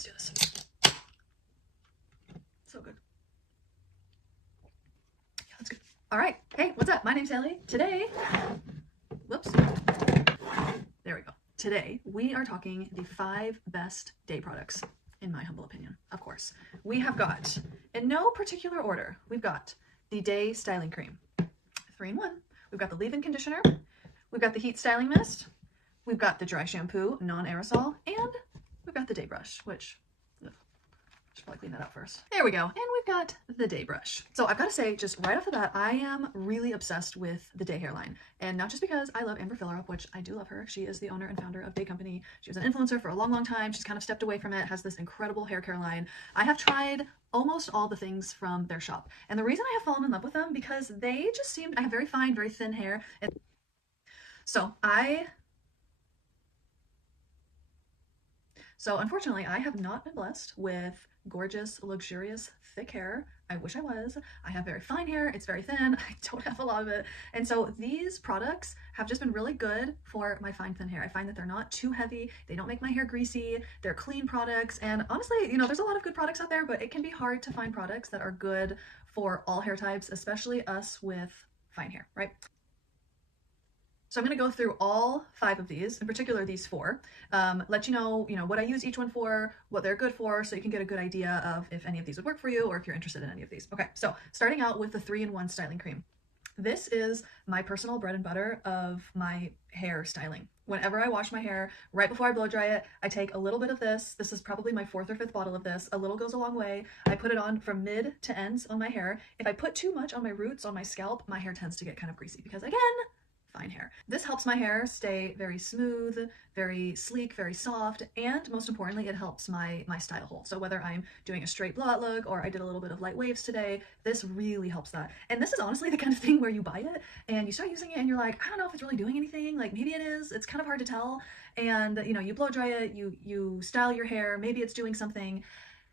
Let's do this. So good. Yeah, that's good. All right. Hey, what's up? My name's Haley. Today, whoops. There we go. Today, we are talking the 5 best day products, in my humble opinion, of course. We have got, in no particular order, we've got the Day Styling Cream, 3-in-1. We've got the leave-in conditioner. We've got the heat styling mist. We've got the dry shampoo, non-aerosol, and we've got the day brush, which should probably clean that up first. There we go. And we've got the day brush. So I've got to say, just right off the bat, I am really obsessed with the Dae Hair line. And not just because I love Amber Fillerup, which I do love her. She is the owner and founder of Dae Company. She was an influencer for a long, long time. She's kind of stepped away from it, has this incredible hair care line. I have tried almost all the things from their shop. And the reason I have fallen in love with them, because they just seemed, I have very fine, very thin hair. And so unfortunately, I have not been blessed with gorgeous, luxurious, thick hair. I wish I was. I have very fine hair. It's very thin. I don't have a lot of it. And so these products have just been really good for my fine, thin hair. I find that they're not too heavy. They don't make my hair greasy. They're clean products. And honestly, you know, there's a lot of good products out there, but it can be hard to find products that are good for all hair types, especially us with fine hair, right? So I'm going to go through all 5 of these, in particular these 4, let you know what I use each one for, what they're good for, so you can get a good idea of if any of these would work for you or if you're interested in any of these. Okay, so starting out with the 3-in-1 styling cream. This is my personal bread and butter of my hair styling. Whenever I wash my hair, right before I blow dry it, I take a little bit of this. This is probably my 4th or 5th bottle of this. A little goes a long way. I put it on from mid to ends on my hair. If I put too much on my roots, on my scalp, my hair tends to get kind of greasy because, again, fine hair. This helps my hair stay very smooth, very sleek, very soft, and most importantly, it helps my style hold. So whether I'm doing a straight blowout look or I did a little bit of light waves today, this really helps that. And this is honestly the kind of thing where you buy it and you start using it and you're like, I don't know if it's really doing anything. Like maybe it is. It's kind of hard to tell. And you blow dry it, you style your hair, maybe it's doing something.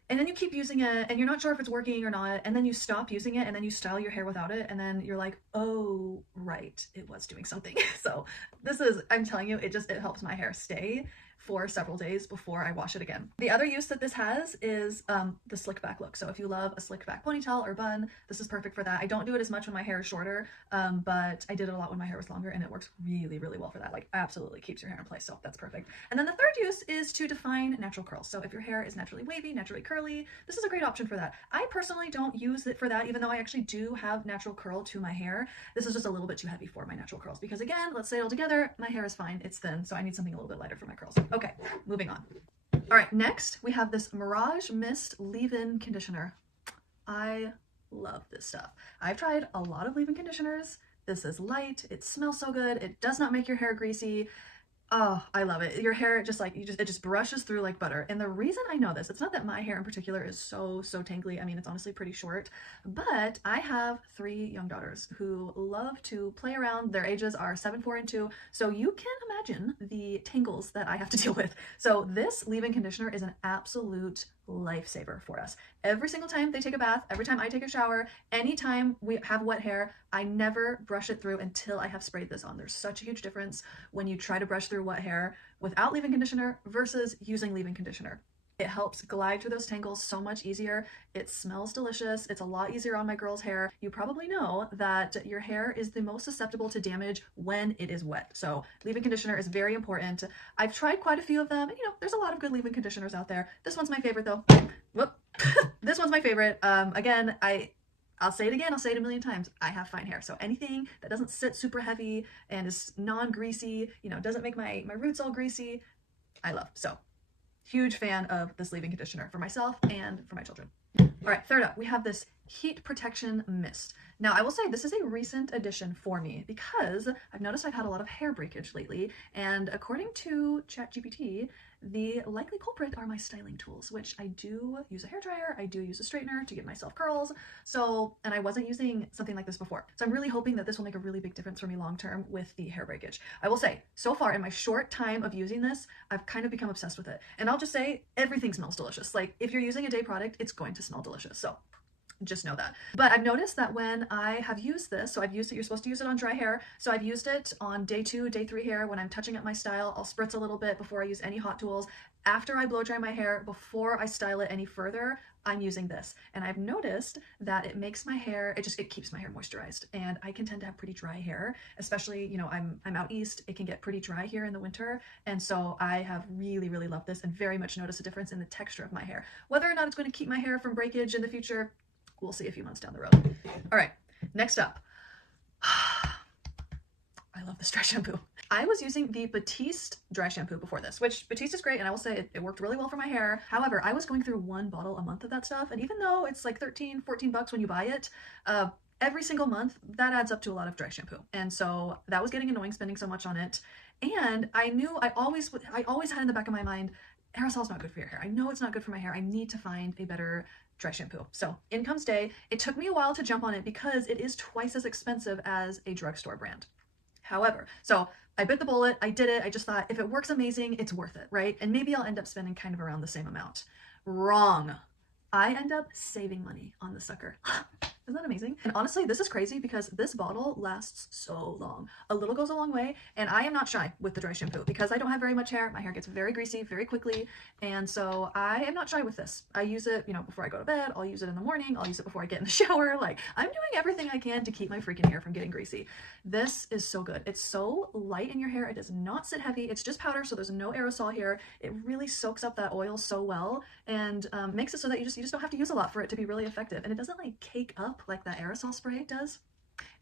And then you keep using it and you're not sure if it's working or not, and then you stop using it and then you style your hair without it, and then you're like, oh right, it was doing something. So this is, I'm telling you, it helps my hair stay for several days before I wash it again. The other use that this has is the slick back look. So if you love a slick back ponytail or bun, this is perfect for that. I don't do it as much when my hair is shorter, but I did it a lot when my hair was longer, and it works really, really well for that. Like absolutely keeps your hair in place. So that's perfect. And then the third use is to define natural curls. So if your hair is naturally wavy, naturally curly, this is a great option for that. I personally don't use it for that, even though I actually do have natural curl to my hair. This is just a little bit too heavy for my natural curls because, again, let's say it all together, my hair is fine, it's thin, so I need something a little bit lighter for my curls. Okay, moving on. All right, next we have this Mirage Mist Leave-In Conditioner. I love this stuff. I've tried a lot of leave-in conditioners. This is light, it smells so good, it does not make your hair greasy. Oh, I love it. Your hair just like, it just brushes through like butter. And the reason I know this, it's not that my hair in particular is so tangly. I mean, it's honestly pretty short, but I have 3 young daughters who love to play around. Their ages are 7, 4, and 2. So you can imagine the tangles that I have to deal with. So this leave-in conditioner is an absolute lifesaver for us. Every single time they take a bath, every time I take a shower, anytime we have wet hair, I never brush it through until I have sprayed this on. There's such a huge difference when you try to brush through wet hair without leave-in conditioner versus using leave-in conditioner. It helps glide through those tangles so much easier. It smells delicious. It's a lot easier on my girl's hair. You probably know that your hair is the most susceptible to damage when it is wet. So leave-in conditioner is very important. I've tried quite a few of them. And, there's a lot of good leave-in conditioners out there. This one's my favorite though. Whoop. This one's my favorite. Again, I'll say it again, I'll say it a million times. I have fine hair. So anything that doesn't sit super heavy and is non-greasy, doesn't make my roots all greasy, I love. So huge fan of this leave-in conditioner for myself and for my children. All right, third up, we have this heat protection mist. Now, I will say this is a recent addition for me because I've noticed I've had a lot of hair breakage lately, and according to ChatGPT, the likely culprit are my styling tools, which I do use a hairdryer, I do use a straightener to give myself curls, and I wasn't using something like this before. So I'm really hoping that this will make a really big difference for me long-term with the hair breakage. I will say, so far in my short time of using this, I've kind of become obsessed with it. And I'll just say, everything smells delicious. Like, if you're using a day product, it's going to smell delicious. So just know that. But I've noticed that when I have used this, so I've used it, you're supposed to use it on dry hair, so I've used it on day 2, day 3 hair. When I'm touching up my style, I'll spritz a little bit before I use any hot tools. after I blow dry my hair, before I style it any further, I'm using this. And I've noticed that it makes my hair, it keeps my hair moisturized. And I can tend to have pretty dry hair, especially, you know, I'm out east, it can get pretty dry here in the winter. And so I have really, really loved this and very much noticed a difference in the texture of my hair. Whether or not it's going to keep my hair from breakage in the future, we'll see a few months down the road. All right, next up. I love this dry shampoo. I was using the Batiste dry shampoo before this, which Batiste is great, and I will say it worked really well for my hair. However, I was going through 1 bottle a month of that stuff, and even though it's like 13, 14 bucks when you buy it, every single month, that adds up to a lot of dry shampoo. And so that was getting annoying spending so much on it. And I knew, I always had in the back of my mind, aerosol's not good for your hair. I know it's not good for my hair. I need to find a better dry shampoo. So in comes Dae. It took me a while to jump on it because it is twice as expensive as a drugstore brand. However, so I bit the bullet, I did it, I just thought if it works amazing, it's worth it, right? And maybe I'll end up spending kind of around the same amount. Wrong. I end up saving money on the sucker. Isn't that amazing? And honestly, this is crazy because this bottle lasts so long. A little goes a long way, and I am not shy with the dry shampoo because I don't have very much hair. My hair gets very greasy very quickly, and so I am not shy with this. I use it, you know, before I go to bed. I'll use it in the morning. I'll use it before I get in the shower. Like, I'm doing everything I can to keep my freaking hair from getting greasy. This is so good. It's so light in your hair. It does not sit heavy. It's just powder, so there's no aerosol here. It really soaks up that oil so well and makes it so that you just don't have to use a lot for it to be really effective. And it doesn't like cake up like that aerosol spray does.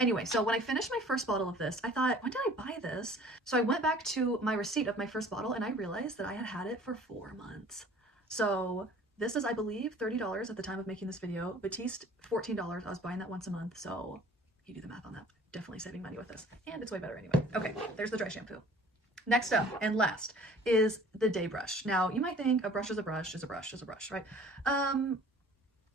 Anyway, so when I finished my first bottle of this, I thought, when did I buy this? So I went back to my receipt of my first bottle and I realized that I had had it for 4 months. So this is, I believe, $30 at the time of making this video. Batiste, $14. I was buying that once a month, so you do the math on that. Definitely saving money with this. And it's way better anyway. Okay, there's the dry shampoo. Next up and last is the Dae brush. Now, you might think a brush is a brush is a brush is a brush, right?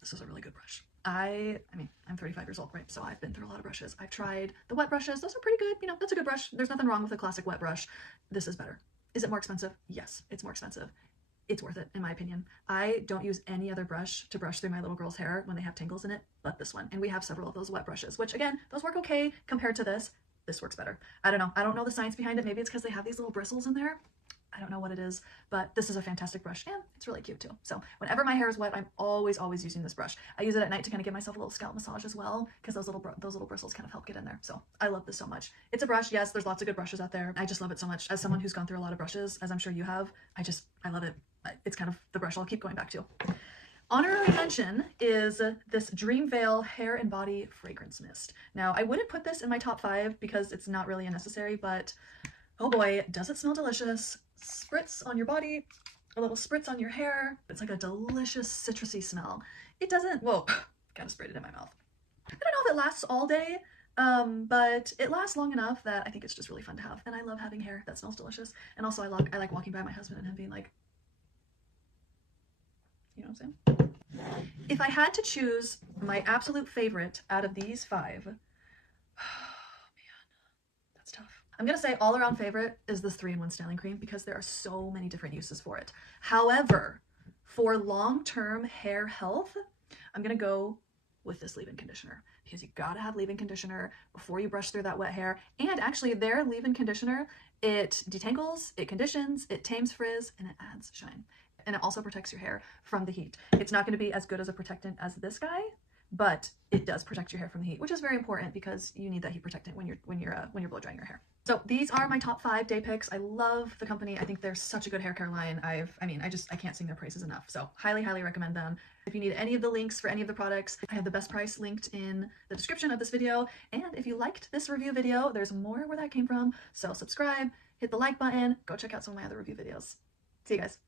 This is a really good brush. I mean, I'm 35 years old, right? So I've been through a lot of brushes. I've tried the wet brushes. Those are pretty good. You know, that's a good brush. There's nothing wrong with a classic wet brush. This is better. Is it more expensive? Yes, it's more expensive. It's worth it, in my opinion. I don't use any other brush to brush through my little girl's hair when they have tangles in it, but this one. And we have several of those wet brushes, which again, those work okay compared to this. This works better. I don't know. I don't know the science behind it. Maybe it's because they have these little bristles in there. I don't know what it is, but this is a fantastic brush and it's really cute too. So whenever my hair is wet, I'm always using this brush. I use it at night to kind of give myself a little scalp massage as well because those little bristles kind of help get in there. So I love this so much. It's a brush. Yes, there's lots of good brushes out there. I just love it so much. As someone who's gone through a lot of brushes, as I'm sure you have, I love it. It's kind of the brush I'll keep going back to. Honorary mention is this Dream Veil Hair and Body Fragrance Mist. Now, I wouldn't put this in my top 5 because it's not really necessary, but oh boy, does it smell delicious. Spritz on your body, a little spritz on your hair. It's like a delicious citrusy smell. It doesn't, whoa, kind of sprayed it in my mouth. I don't know if it lasts all day, but it lasts long enough that I think it's just really fun to have. And I love having hair that smells delicious. And also I like walking by my husband and him being like, you know what I'm saying? If I had to choose my absolute favorite out of these 5, oh man, that's tough. I'm gonna say all around favorite is this 3-in-1 styling cream because there are so many different uses for it. However, for long-term hair health, I'm gonna go with this leave-in conditioner because you gotta have leave-in conditioner before you brush through that wet hair. And actually their leave-in conditioner, it detangles, it conditions, it tames frizz, and it adds shine. And it also protects your hair from the heat. It's not going to be as good as a protectant as this guy, but it does protect your hair from the heat, which is very important because you need that heat protectant when you're blow drying your hair. So these are my top 5 Dae picks. I love the company. I think they're such a good hair care line. I can't sing their praises enough. So highly recommend them. If you need any of the links for any of the products, I have the best price linked in the description of this video. And if you liked this review video, there's more where that came from. So subscribe, hit the like button, go check out some of my other review videos. See you guys.